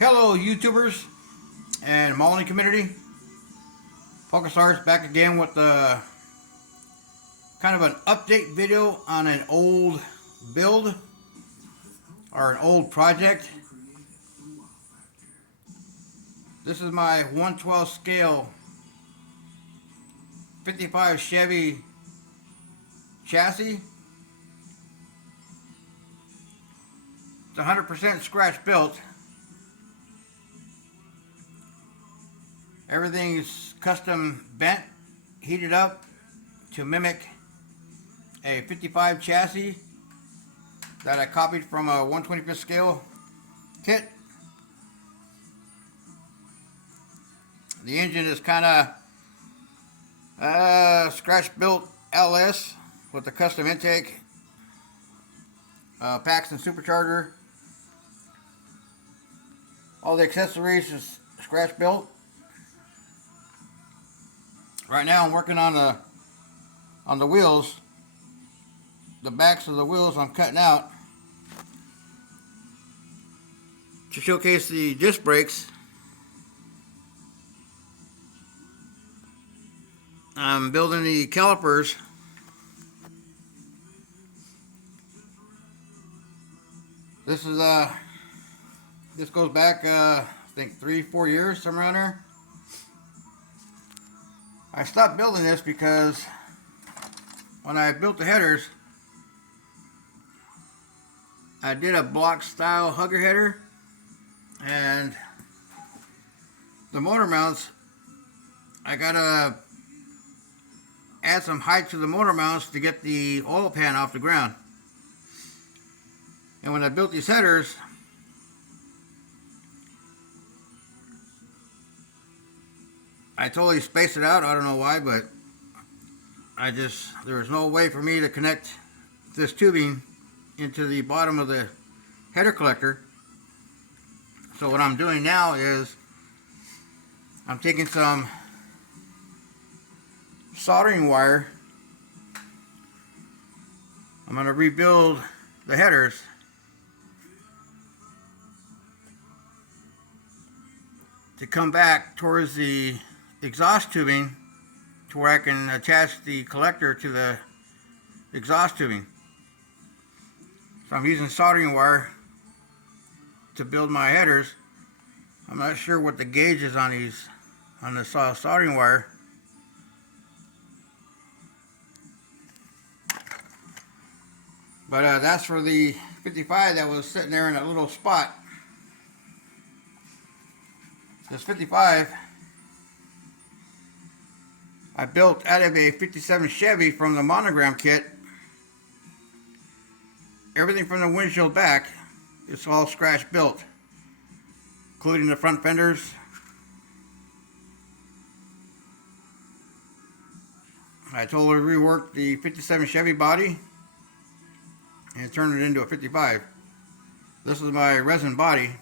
Hello, YouTubers and modeling community. PokeStars back again with kind of an update video on an old build or an old project. This is my 1/12 scale 55 Chevy chassis. It's 100% scratch built. Everything's custom bent, heated up to mimic a 55 chassis that I copied from a 1/25 scale kit. The engine is kind of scratch built LS with the custom intake, Paxton supercharger. All the accessories is scratch built. Right now I'm working on the wheels. The backs of the wheels I'm cutting out to showcase the disc brakes. I'm building the calipers. This is this goes back I think 3-4 years, somewhere around there. I stopped building this because when I built the headers, I did a block style hugger header, and the motor mounts, I gotta add some height to the motor mounts to get the oil pan off the ground. And when I built these headers, I totally spaced it out. I don't know why, but there was no way for me to connect this tubing into the bottom of the header collector. So what I'm doing now is I'm taking some soldering wire. I'm going to rebuild the headers to come back towards the exhaust tubing to where I can attach the collector to the exhaust tubing. So I'm using soldering wire to build my headers. I'm not sure what the gauge is on the soldering wire. But that's for the 55 that was sitting there in a little spot. This 55 I built out of a 57 Chevy from the Monogram kit. Everything from the windshield back is all scratch built, including the front fenders. I totally reworked the 57 Chevy body and turned it into a 55. This is my resin body.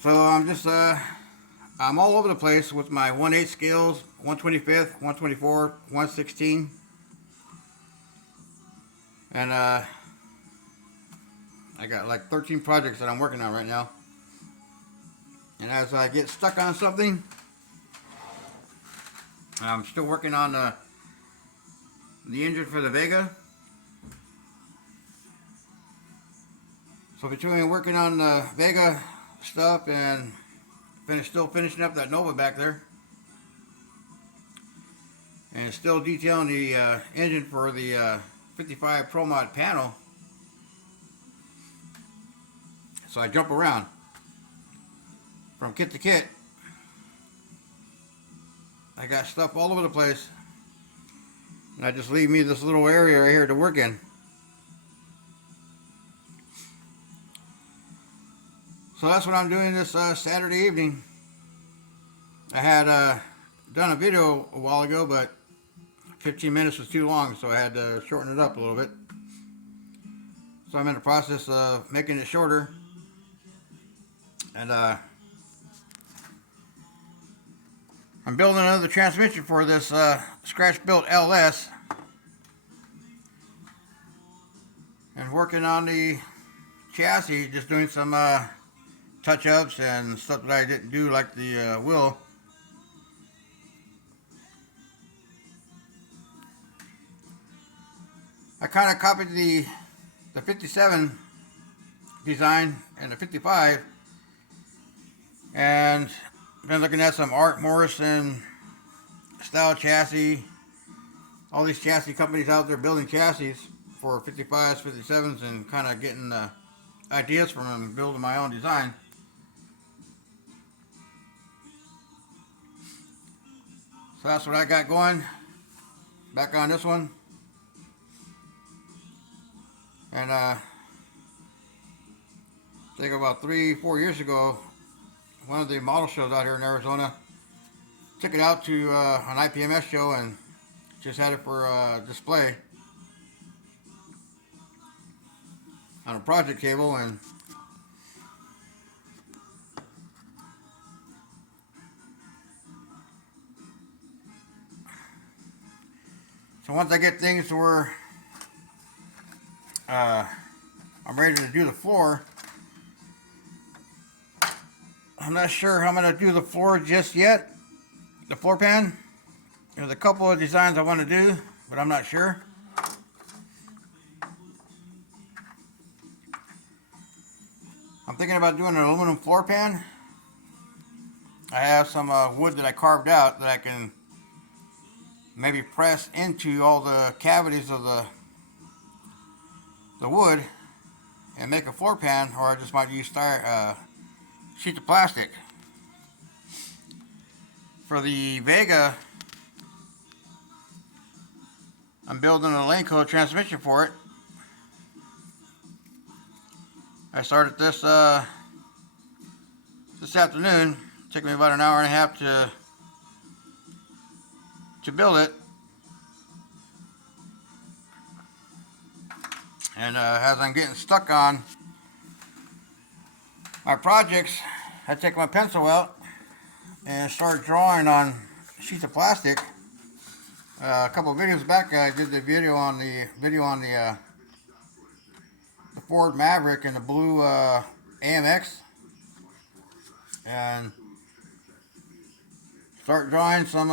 So I'm all over the place with my 1/8 scales, 1/25, 1/24, 1/16. And I got like 13 projects that I'm working on right now. And as I get stuck on something, I'm still working on the engine for the Vega. So between working on the Vega stuff and still finishing up that Nova back there, and still detailing the engine for the 55 Pro Mod panel, so I jump around from kit to kit. I got stuff all over the place, and I just leave me this little area right here to work in. So that's what I'm doing this Saturday evening. I had done a video a while ago, but 15 minutes was too long, so I had to shorten it up a little bit. So I'm in the process of making it shorter. And I'm building another transmission for this scratch built LS. and working on the chassis, just doing some touch-ups and stuff that I didn't do, like the wheel. I kind of copied the 57 design and the 55, and been looking at some Art Morrison style chassis. All these chassis companies out there building chassis for 55s, 57s, and kind of getting ideas from them, building my own design. So that's what I got going. Back on this one. And I think about 3-4 years ago, one of the model shows out here in Arizona took it out to an IPMS show and just had it for display on a project table. And so once I get things to where I'm ready to do the floor, I'm not sure how I'm going to do the floor just yet. The floor pan. There's a couple of designs I want to do, but I'm not sure. I'm thinking about doing an aluminum floor pan. I have some wood that I carved out that I can maybe press into all the cavities of the wood and make a floor pan, or I just might use sheets of plastic. For the Vega, I'm building a lane code transmission for it. I started this this afternoon. It took me about an hour and a half to build it. And as I'm getting stuck on my projects, I take my pencil out and start drawing on sheets of plastic. A couple of videos back, I did the video on the Ford Maverick and the blue AMX, and start drawing some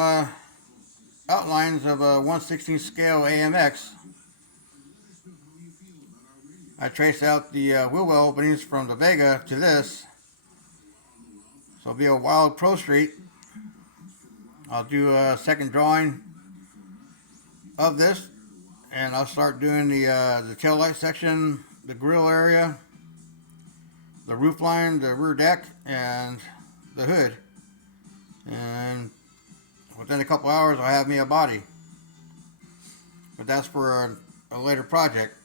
outlines of a 1/16 scale AMX. I traced out the wheel well openings from the Vega to this. So it'll be a Wild Pro Street. I'll do a second drawing of this, and I'll start doing the tail light section, the grill area, the roof line, the rear deck, and the hood. And within a couple hours, I'll have me a body. But that's for a later project.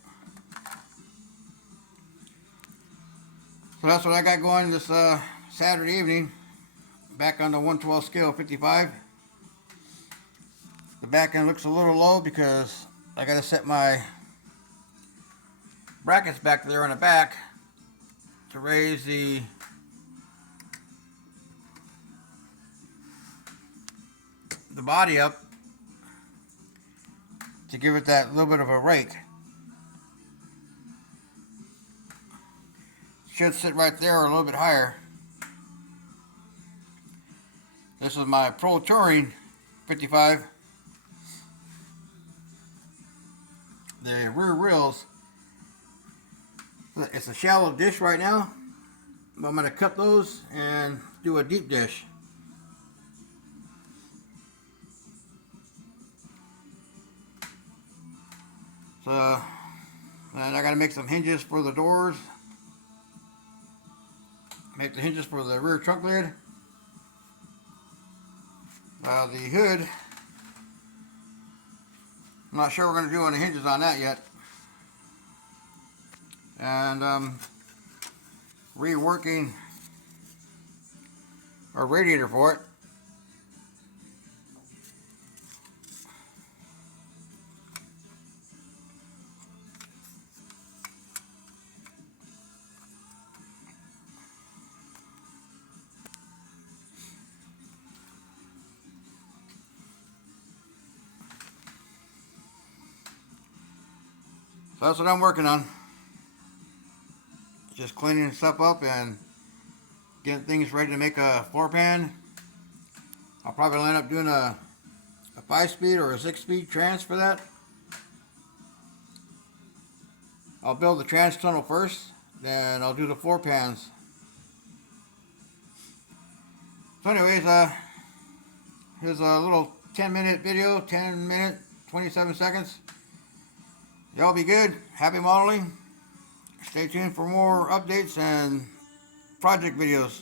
So that's what I got going this Saturday evening, back on the 1/12 scale 55. The back end looks a little low because I got to set my brackets back there on the back to raise the body up to give it that little bit of a rake. Should sit right there or a little bit higher. This is my Pro Touring 55. The rear rails, it's a shallow dish right now, but I'm going to cut those and do a deep dish. So, and I got to make some hinges for the doors. Make the hinges for the rear trunk lid. The hood, I'm not sure we're going to do any hinges on that yet. And reworking a radiator for it. So that's what I'm working on. just cleaning stuff up and getting things ready to make a floor pan. I'll probably end up doing a 5-speed or a 6-speed trans for that. I'll build the trans tunnel first, then I'll do the floor pans. So anyways, here's a little 10-minute video, 10 minute, 27 seconds. Y'all be good. Happy modeling. Stay tuned for more updates and project videos.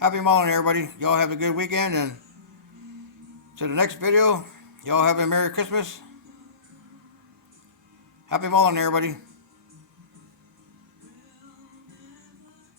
Happy modeling, everybody. Y'all have a good weekend, and to the next video, y'all have a Merry Christmas. Happy modeling, everybody.